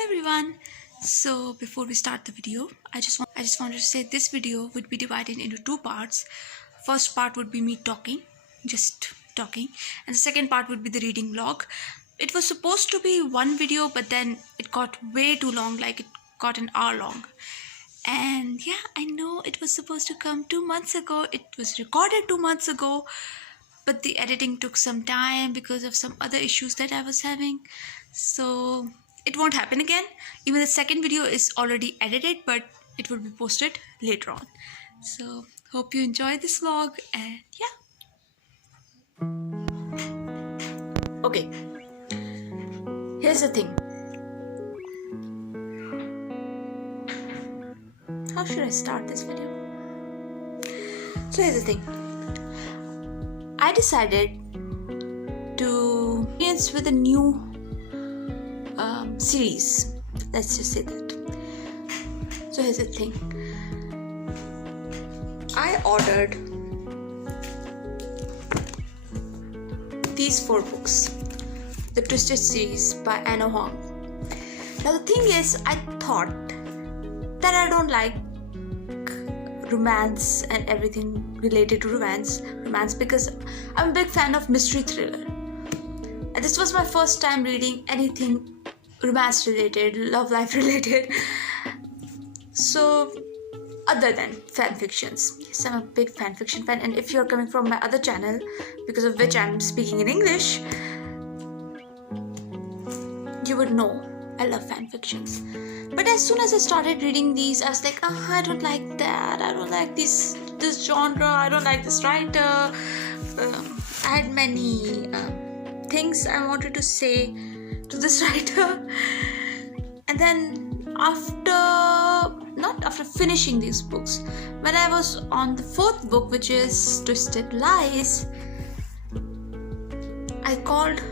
Hello everyone. So before we start the video, I just wanted to say this video would be divided into two parts. First part would be me talking, just talking, and the second part would be the reading vlog. It was supposed to be one video, but then it got way too long, like it got an hour long. And yeah, I know it was supposed to come 2 months ago. It was recorded 2 months ago, but the editing took some time because of some other issues that I was having. So it won't happen again. Even the second video is already edited, but it will be posted later on. So hope you enjoy this vlog, and yeah. Okay, here's the thing. How should I start this video? So here's the thing. I decided to experience with a new series. Let's just say that. So here's the thing. I ordered these 4 books, the Twisted series by Anna Huang. Now the thing is, I thought that I don't like romance and everything related to romance because I'm a big fan of mystery thriller. And this was my first time reading anything romance related, love life related. So other than fan fictions. Yes, I'm a big fan fiction fan, and if you're coming from my other channel, because of which I'm speaking in English, you would know I love fan fictions. But as soon as I started reading these, I was like, I don't like that. I don't like this genre. I don't like this writer. I had many things I wanted to say to this writer. And then not after finishing these books, when I was on the 4th book, which is Twisted Lies, I called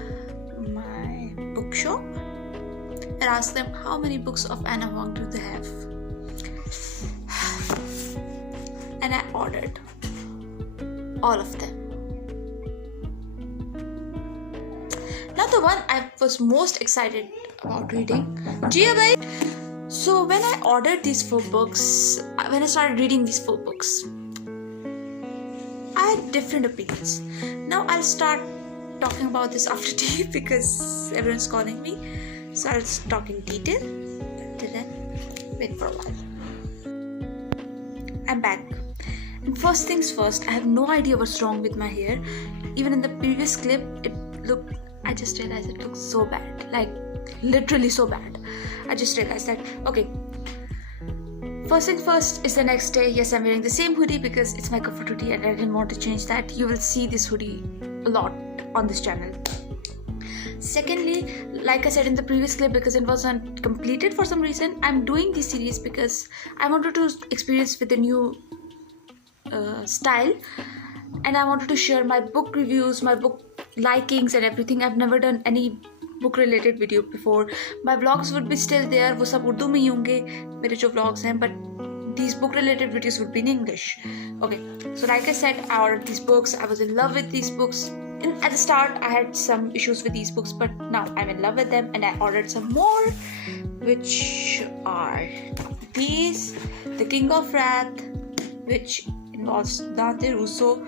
my bookshop and asked them how many books of Anna Huang do they have. And I ordered all of them. Now the one I was most excited about reading, So when I ordered these 4 books, when I started reading these 4 books, I had different opinions. Now I'll start talking about this after tea because everyone's calling me. So I'll talk in detail. Till then, wait for a while. I'm back. And first things first, I have no idea what's wrong with my hair. Even in the previous clip, I just realized it looks so bad. Like, literally so bad. I just realized that. Okay. First thing first is the next day. Yes, I'm wearing the same hoodie because it's my comfort hoodie and I didn't want to change that. You will see this hoodie a lot on this channel. Secondly, like I said in the previous clip, because it wasn't completed for some reason, I'm doing this series because I wanted to experience with the new style, and I wanted to share my book reviews, my book likings and everything. I've never done any book related video before. My vlogs would be still there, wo sab Urdu mein hi honge, mere jo vlogs hain, but these book related videos would be in English. Okay, so like I said, I ordered these books. I was in love with these books. At the start, I had some issues with these books, but now I'm in love with them, and I ordered some more, which are these, The King of Wrath, which involves Dante Russo.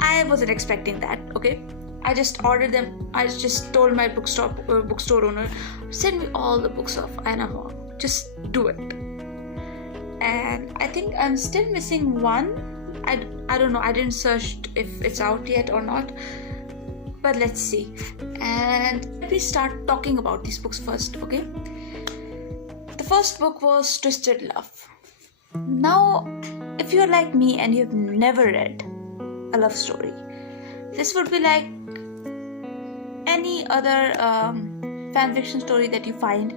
I wasn't expecting that, okay? I just ordered them. I just told my bookstore owner, send me all the books of Anna Huang. Just do it. And I think I'm still missing one. I don't know. I didn't search if it's out yet or not. But let's see. And let me start talking about these books first, okay? The first book was Twisted Love. Now, if you're like me and you've never read a love story, this would be like any other fanfiction story that you find,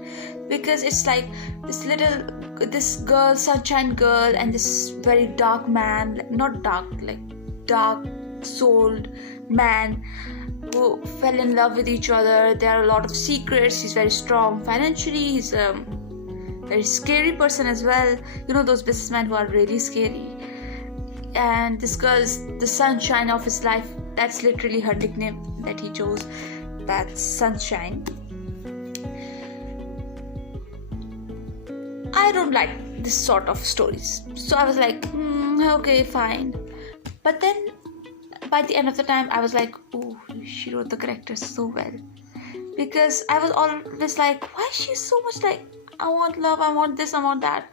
because it's like this girl, sunshine girl, and this very dark man, not dark, like dark souled man who fell in love with each other. There are a lot of secrets. He's very strong financially. He's a very scary person as well. You know those businessmen who are really scary. And this girl's the sunshine of his life. That's literally her nickname that he chose. That's Sunshine. I don't like this sort of stories. So I was like, okay, fine. But then by the end of the time, I was like, oh, she wrote the characters so well. Because I was always like, why is she so much like, I want love, I want this, I want that.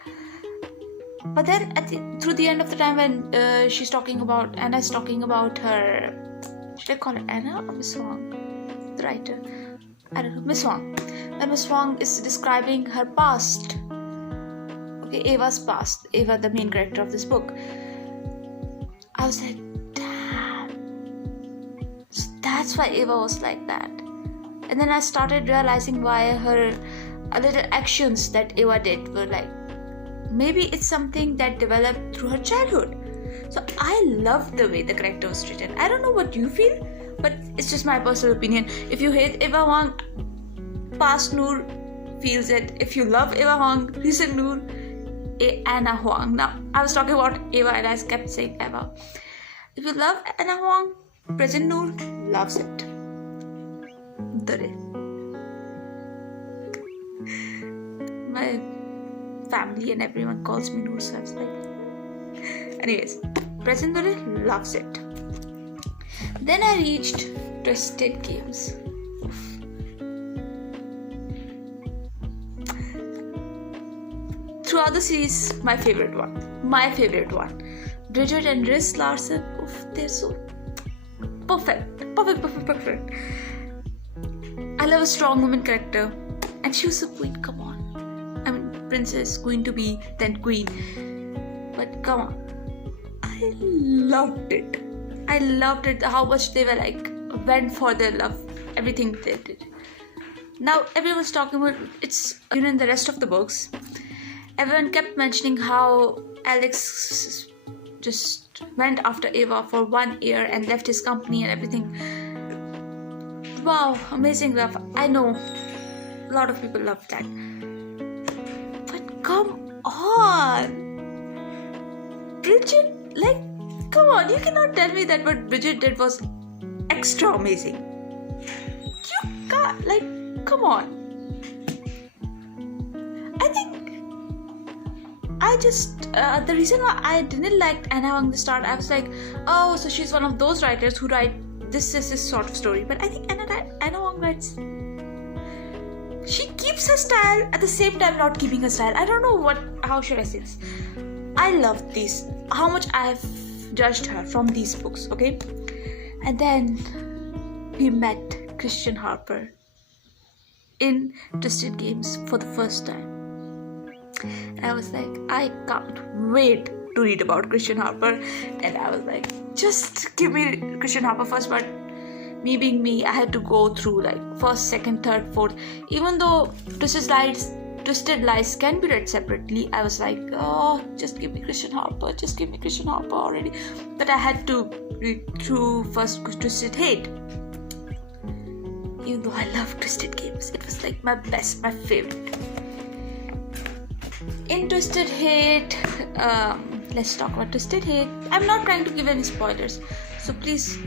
But then through the end of the time when she's talking about, Anna's talking about her, should I call it Anna or Miss Huang? The writer. I don't know, Miss Huang. When Miss Huang is describing her past, okay, Eva's past, Eva, the main character of this book, I was like, damn. So that's why Eva was like that. And then I started realizing why her little actions that Eva did were like, maybe it's something that developed through her childhood. So I love the way the character was written. I don't know what you feel, but it's just my personal opinion. If you hate Eva Huang, past Noor feels it. If you love Eva Huang, recent Noor, Anna Huang. Now, I was talking about Eva and I kept saying Eva. If you love Anna Huang, present Noor loves it. My family and everyone calls me Noor, so I was like... Anyways, present Noor loves it. Then I reached Twisted Games. Throughout the series, my favorite one. Bridget and Riz Larson, they're so perfect. I love a strong woman character, and she was a queen, come on. I mean, princess, queen to be, then queen. But come on. I loved it, how much they were like, went for their love, everything they did. Now, everyone's talking about, it's, in the rest of the books, everyone kept mentioning how Alex just went after Eva for 1 year and left his company and everything. Wow, amazing love. I know a lot of people love that. But come on. Bridget, like, come on. You cannot tell me that what Bridget did was extra amazing. You can't, like, come on. I think the reason why I didn't like Anna Huang at the start, I was like, oh, so she's one of those writers who write this sort of story. But I think Anna Huang writes, she keeps her style at the same time not keeping her style. I don't know how should I say this. I love this, how much I have judged her from these books, okay? And then we met Christian Harper in Twisted Games for the first time. And I was like, I can't wait to read about Christian Harper. And I was like, just give me Christian Harper first. But me being me, I had to go through like first, second, third, fourth. Even though Twisted Lies can be read separately, I was like, oh, just give me Christian Harper already. But I had to read through first Twisted Hate. Even though I love Twisted Games, it was like my best, my favorite. In Twisted Hate, let's talk about Twisted Hate. I'm not trying to give any spoilers, so please.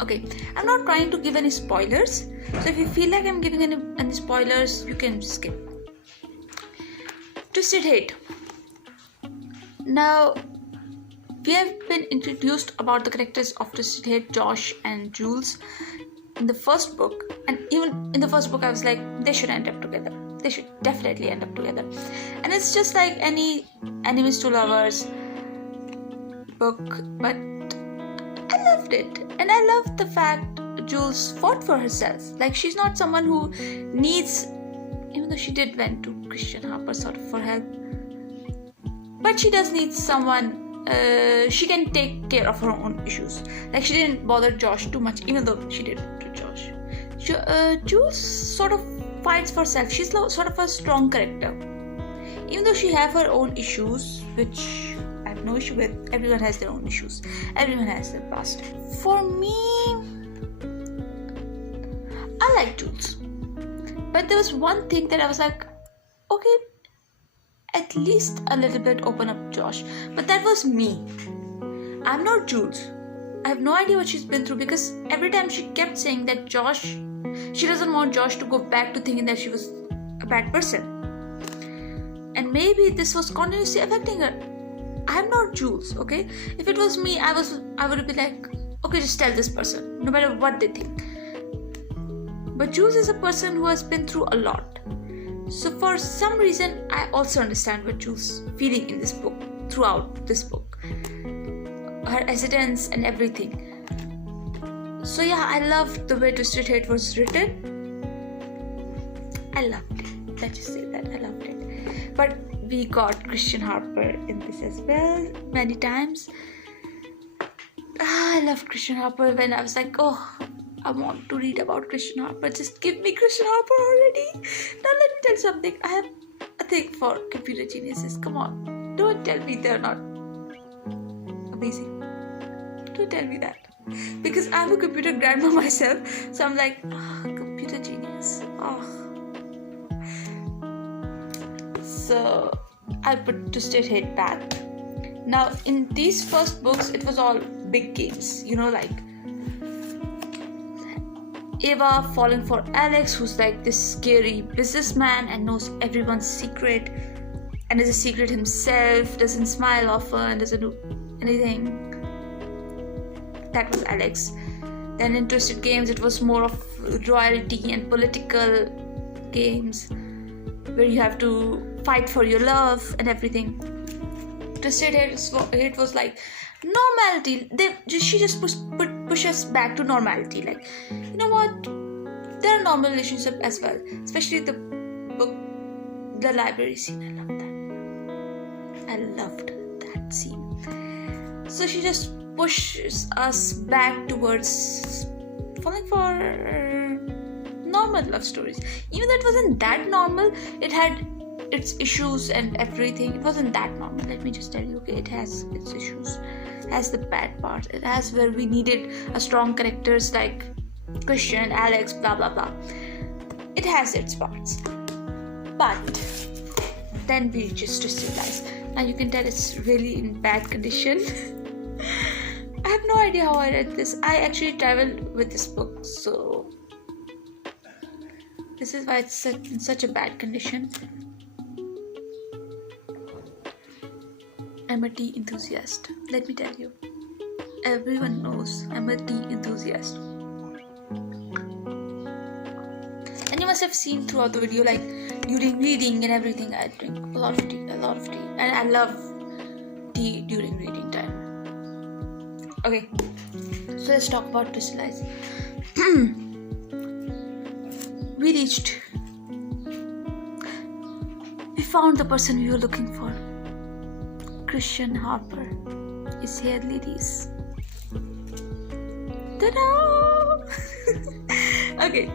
Okay, I'm not trying to give any spoilers, so if you feel like I'm giving any spoilers, you can skip. Twisted Hate. Now, we have been introduced about the characters of Twisted Hate, Josh and Jules, in the first book, and even in the first book I was like, they should end up together. They should definitely end up together. And it's just like any enemies to lovers book, but I loved it. And I loved the fact Jules fought for herself. Like, she's not someone who needs, even though she did went to Christian Harper sort of for help, but she does need someone. She can take care of her own issues. Like, she didn't bother Josh too much, even though she did to Josh. Jules sort of fights for herself. She's sort of a strong character. Even though she have her own issues, which I have no issue with. Everyone has their own issues. Everyone has their past. For me, I like Jules. But there was one thing that I was like, okay, at least a little bit open up Josh. But that was me. I'm not Jules. I have no idea what she's been through, because every time she kept saying that she doesn't want Josh to go back to thinking that she was a bad person. and maybe this was continuously affecting her. I'm not Jules, okay? If it was me, I would be like, okay, just tell this person, no matter what they think. But Jules is a person who has been through a lot. So for some reason, I also understand what Jules feeling in this book, throughout this book. Her hesitance and everything. So yeah, I loved the way Twisted Hate was written. I loved it. Let's just say that, I loved it. But we got Christian Harper in this as well, many times. I loved Christian Harper when I was like, oh, I want to read about Christian Harper. Just give me Christian Harper already. Now let me tell you something. I have a thing for computer geniuses. Come on. Don't tell me they're not amazing. Don't tell me that. Because I'm a computer grandma myself. So I'm like, computer genius. So I put Twisted Hate back. Now in these first books, it was all big games. Like Eva falling for Alex, who's like this scary businessman and knows everyone's secret and is a secret himself, doesn't smile often, doesn't do anything. That was Alex. Then in Twisted Games, it was more of royalty and political games where you have to fight for your love and everything. Twisted Hate was like normality. She just pushes back to normality. Like, you know what? There are normal relationships as well. Especially the book, the library scene. I loved that scene. So she just pushes us back towards falling for normal love stories. Even though it wasn't that normal, it had its issues and everything. It wasn't that normal. Let me just tell you, okay, it has its issues. It has the bad parts. It has where we needed a strong characters like Christian, Alex, blah blah blah. It has its parts. But then we just realized. Now you can tell it's really in bad condition. I have no idea how I read this. I actually traveled with this book, so this is why it's in such a bad condition. I'm a tea enthusiast. Let me tell you. Everyone knows I'm a tea enthusiast. And you must have seen throughout the video, like during reading and everything, I drink a lot of tea. And I love tea during reading time. Okay, so let's talk about Twisted Lies. We found the person we were looking for. Christian Harper is here, ladies. Ta-da! Okay,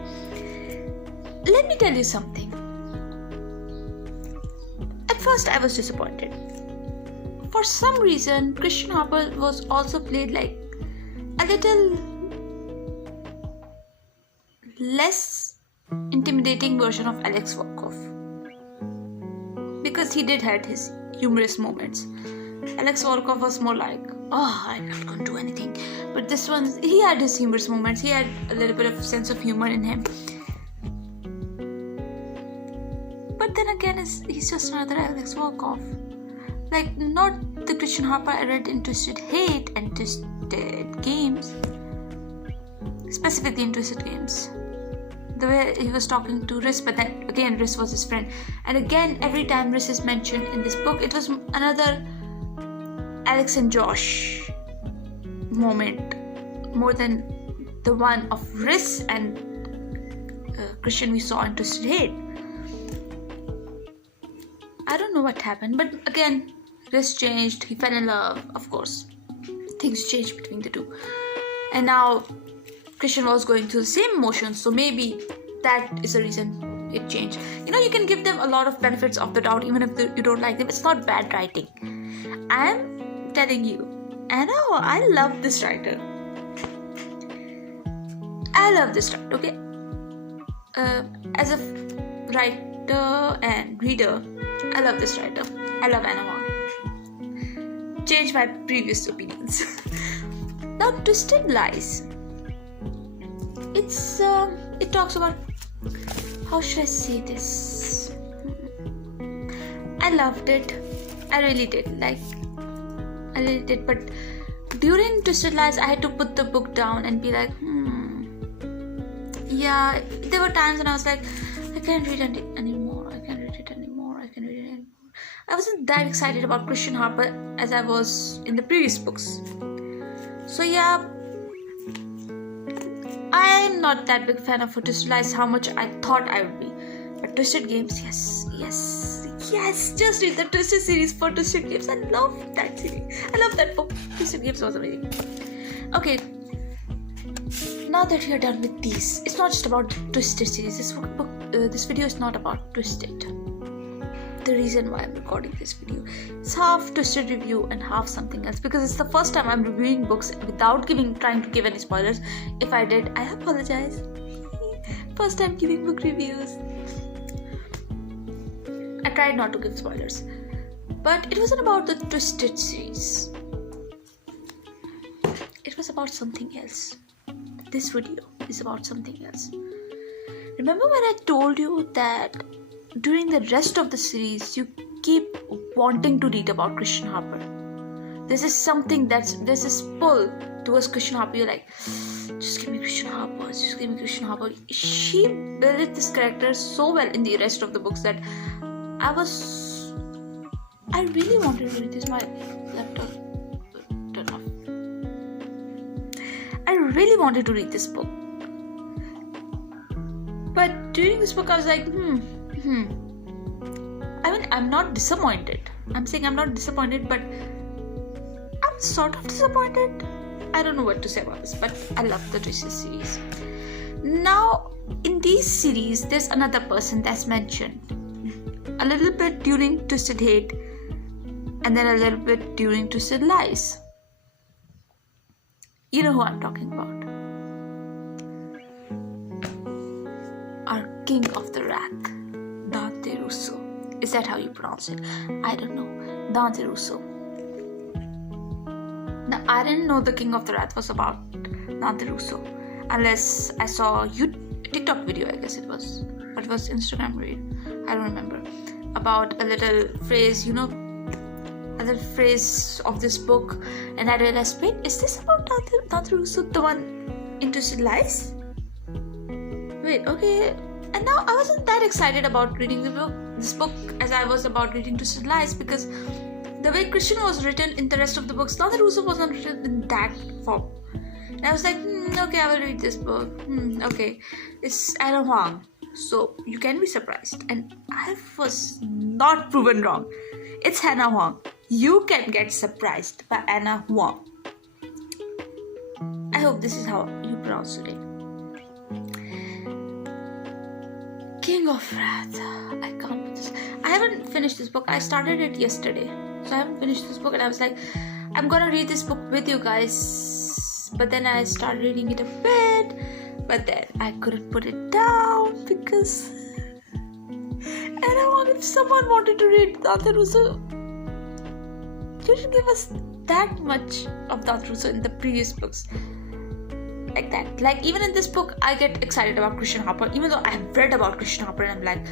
let me tell you something. At first I was disappointed. For some reason, Christian Harper was also played like a little less intimidating version of Alex Volkov. Because he did have his humorous moments. Alex Volkov was more like, I'm not going to do anything. But this one, he had his humorous moments. He had a little bit of sense of humor in him. But then again, he's just another Alex Volkov. Like, not the Christian Harper I read in Twisted Hate and Twisted Games. Specifically in Twisted Games. The way he was talking to Riz, but then again, Riz was his friend. And again, every time Riz is mentioned in this book, it was another Alex and Josh moment. More than the one of Riz and Christian we saw in Twisted Hate. I don't know what happened, but again, Riz changed, he fell in love, of course. Things changed between the two. And now, Christian was going through the same emotions, so maybe that is the reason it changed. You can give them a lot of benefits of the doubt, even if you don't like them. It's not bad writing. I'm telling you, Anna, I love this writer. Okay? As a writer and reader, I love this writer. I love Anna Huang. Change my previous opinions. Now, Twisted Lies. It talks about, how should I say this? I loved it. I really did. But during Twisted Lies, I had to put the book down and be like, yeah, there were times when I was like, I can't read it anymore. I wasn't that excited about Christian Harper as I was in the previous books. So yeah, I'm not that big fan of Twisted Lies how much I thought I would be. But Twisted Games, yes, just read the Twisted series for Twisted Games. I love that series. I love that book. Twisted Games was amazing. Okay, now that we are done with these, it's not just about the Twisted series. This video is not about Twisted. The reason why I'm recording this video, it's half Twisted review and half something else, because it's the first time I'm reviewing books without trying to give any spoilers. If I did, I apologize. First time giving book reviews. I tried not to give spoilers, but it wasn't about the Twisted series. It was about something else. This video is about something else. Remember when I told you that during the rest of the series you keep wanting to read about Christian Harper? There's this pull towards Christian Harper. You're like, just give me Christian Harper. She built this character so well in the rest of the books that I really wanted to read this. My laptop turned off. I really wanted to read this book. But during this book I was like, I mean, I'm not disappointed. I'm saying I'm not disappointed, but I'm sort of disappointed. I don't know what to say about this, but I love the Twisted series. Now, in these series, there's another person that's mentioned. A little bit during Twisted Hate, and then a little bit during Twisted Lies. You know who I'm talking about. Our King of the Wrath, Dante Russo. Is that how you pronounce it? I don't know. Dante Russo. Now, I didn't know the King of the Wrath was about Dante Russo unless I saw a TikTok video, I guess it was. But it was Instagram reel. I don't remember. About a little phrase, of this book, and I realized, wait, is this about Dante Russo, the one in Twisted Lies? Wait, okay. And now I wasn't that excited about reading this book as I was about reading Twisted Lies, because the way Christian was written in the rest of the books, Dante Russo wasn't written in that form. And I was like, okay, I will read this book. Okay, it's Anna Huang, so you can be surprised. And I was not proven wrong. It's Anna Huang. You can get surprised by Anna Huang. I hope this is how you pronounce it. King of Wrath. I can't put this. I haven't finished this book. I started it yesterday, so I haven't finished this book, and I was like, I'm gonna read this book with you guys. But then I started reading it a bit, but then I couldn't put it down because if someone wanted to read Dante Russo, you didn't give us that much of Dante Russo in the previous books. Like that. Like, even in this book, I get excited about Christian Harper, even though I have read about Christian Harper and I'm like,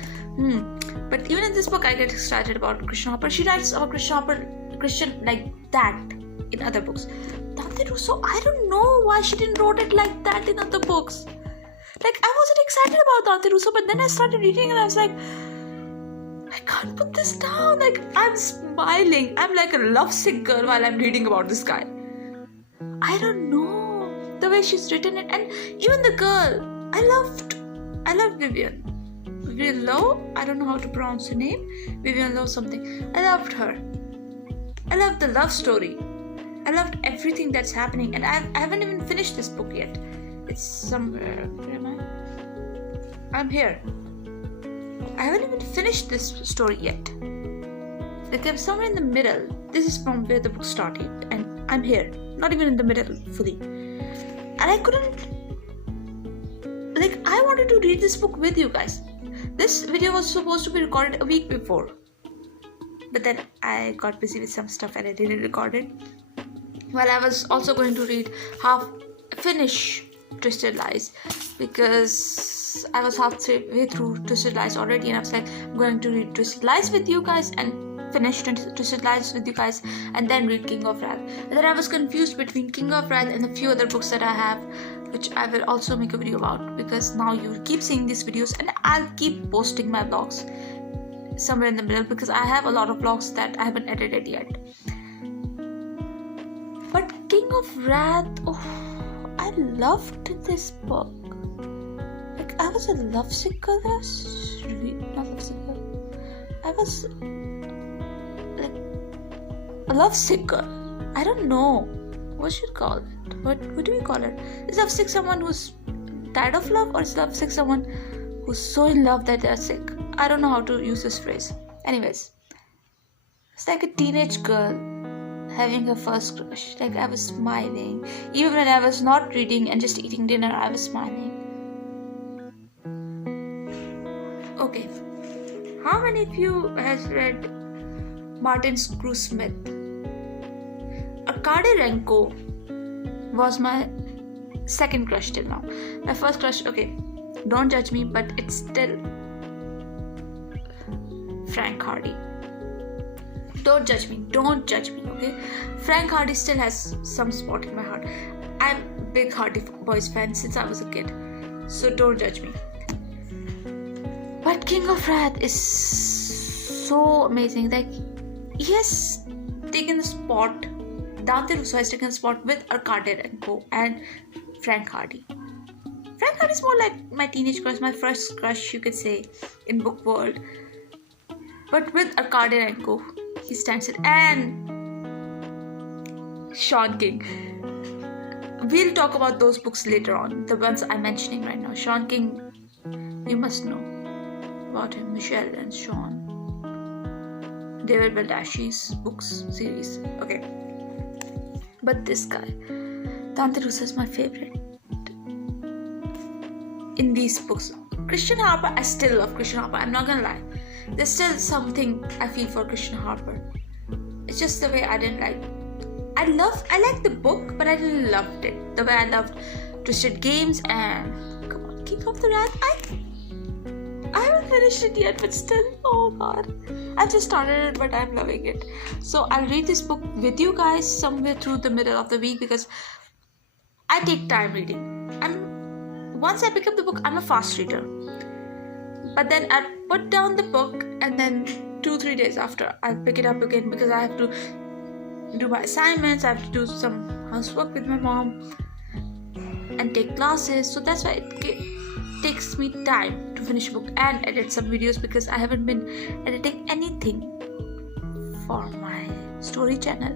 But even in this book, I get excited about Christian Harper. She writes about Christian like that in other books. Dante Russo, I don't know why she didn't wrote it like that in other books. Like, I wasn't excited about Dante Russo, but then I started reading and I was like, I can't put this down. Like, I'm smiling. I'm like a lovesick girl while I'm reading about this guy. I don't know the way she's written it, and even the girl. I loved Vivian Lowe. I don't know how to pronounce her name. Vivian Lowe something. I loved her. I loved the love story. I loved everything that's happening, and I haven't even finished this book yet. It's somewhere. Where am I? I'm here. I haven't even finished this story yet. Like, I'm somewhere in the middle. This is from where the book started, and I'm here. Not even in the middle fully. And I couldn't. Like, I wanted to read this book with you guys. This video was supposed to be recorded a week before, but then I got busy with some stuff and I didn't record it. Well, I was also going to finish Twisted Lies, because because I was halfway through Twisted Lies already, and I was like, I'm going to read Twisted Lies with you guys and finish Twisted Lies with you guys, and then read King of Wrath. And then I was confused between King of Wrath and a few other books that I have, which I will also make a video about, because now you will keep seeing these videos and I'll keep posting my vlogs somewhere in the middle, because I have a lot of vlogs that I haven't edited yet. But King of Wrath, I loved this book. Like, I was a lovesick girl. Not lovesick girl. I was like a lovesick girl. I don't know what should call it. What do we call it? Is lovesick someone who's tired of love, or is lovesick someone who's so in love that they're sick? I don't know how to use this phrase. Anyways, it's like a teenage girl having her first crush. Like, I was smiling. Even when I was not reading and just eating dinner, I was smiling. Okay. How many of you has read Martin Screwsmith? Arkadyrenko was my second crush till now. My first crush, okay, don't judge me, but it's still Frank Hardy. Don't judge me, okay? Frank Hardy still has some spot in my heart. I'm a big Hardy Boys fan since I was a kid, so don't judge me. But King of Wrath is so amazing. Like, he has taken the spot, Dante Russo has taken the spot with Arkadyrenko and Frank Hardy. Frank Hardy is more like my teenage crush, my first crush, you could say, in book world. But with Arkadyrenko, he stands it. And Sean King. We'll talk about those books later on, the ones I'm mentioning right now. Sean King, you must know about him. Michelle and Sean. David Baldacci's books series. Okay. But this guy, Dante Russo, is my favorite in these books. Christian Harper, I still love Christian Harper. I'm not gonna lie. There's still something I feel for Christian Harper. It's just the way I didn't like. I liked the book, but I didn't love it the way I loved Twisted Games and King of the Wrath. I haven't finished it yet, but still, oh god, I just started it, but I'm loving it. So I'll read this book with you guys somewhere through the middle of the week, because I take time reading. Once I pick up the book, I'm a fast reader. But then I'll put down the book, and then 2-3 days after I'll pick it up again, because I have to do my assignments, I have to do some housework with my mom and take classes. So that's why it takes me time to finish a book and edit some videos, because I haven't been editing anything for my story channel,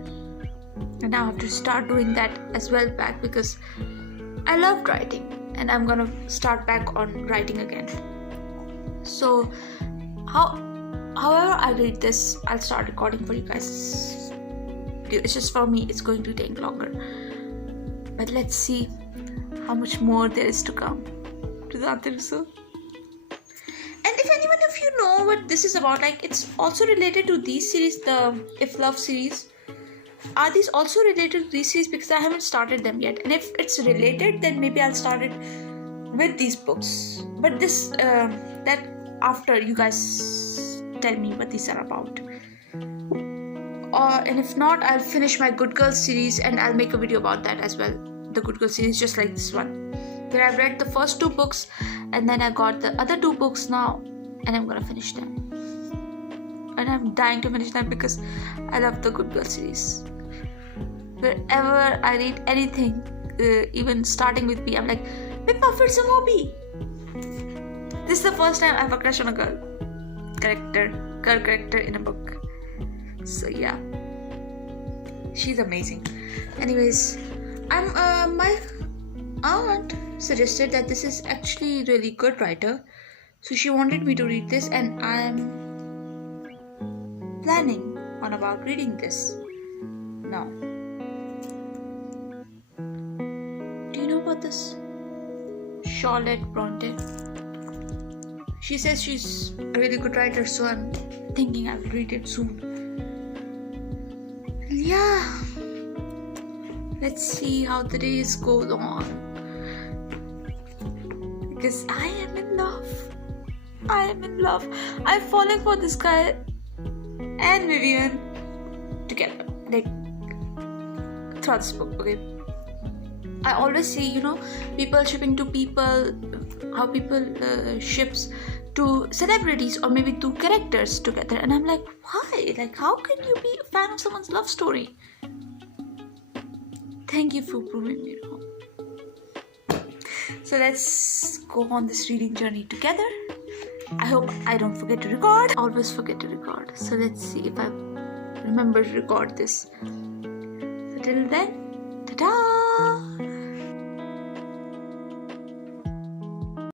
and now I have to start doing that as well back, because I loved writing and I'm gonna start back on writing again. So however I read this, I'll start recording for you guys. It's just for me, it's going to take longer, but let's see how much more there is to come to Dante Russo. And if anyone of you know what this is about, like, it's also related to these series, the If Love series. Are these also related to these series? Because I haven't started them yet, and if it's related, then maybe I'll start it with these books. But this that after you guys tell me what these are about. And if not, I'll finish my Good Girl series and I'll make a video about that as well. The Good Girl series, just like this one, where I've read the first 2 books and then I got the other 2 books now, and I'm gonna finish them. And I'm dying to finish them because I love the Good Girl series. Wherever I read anything, even starting with B, I'm like, pick my fit some more B. This is the first time I have a crush on a girl character in a book. So yeah, she's amazing. Anyways, my aunt suggested that this is actually really good writer, so she wanted me to read this, and I'm planning on about reading this now. Do you know about this? Charlotte Bronte. She says she's a really good writer, so I'm thinking I'll read it soon. Yeah, let's see how the days go on, because I am in in love. I am in love. I'm falling for this guy and Vivian together. Like, throughout this book, okay? I always see, people shipping to people, how people ships to celebrities or maybe to characters together. And I'm like, why? Like, how can you be a fan of someone's love story? Thank you for proving me wrong. So let's go on this reading journey together. I hope I don't forget to record. I always forget to record. So let's see if I remember to record this. So till then, ta-da!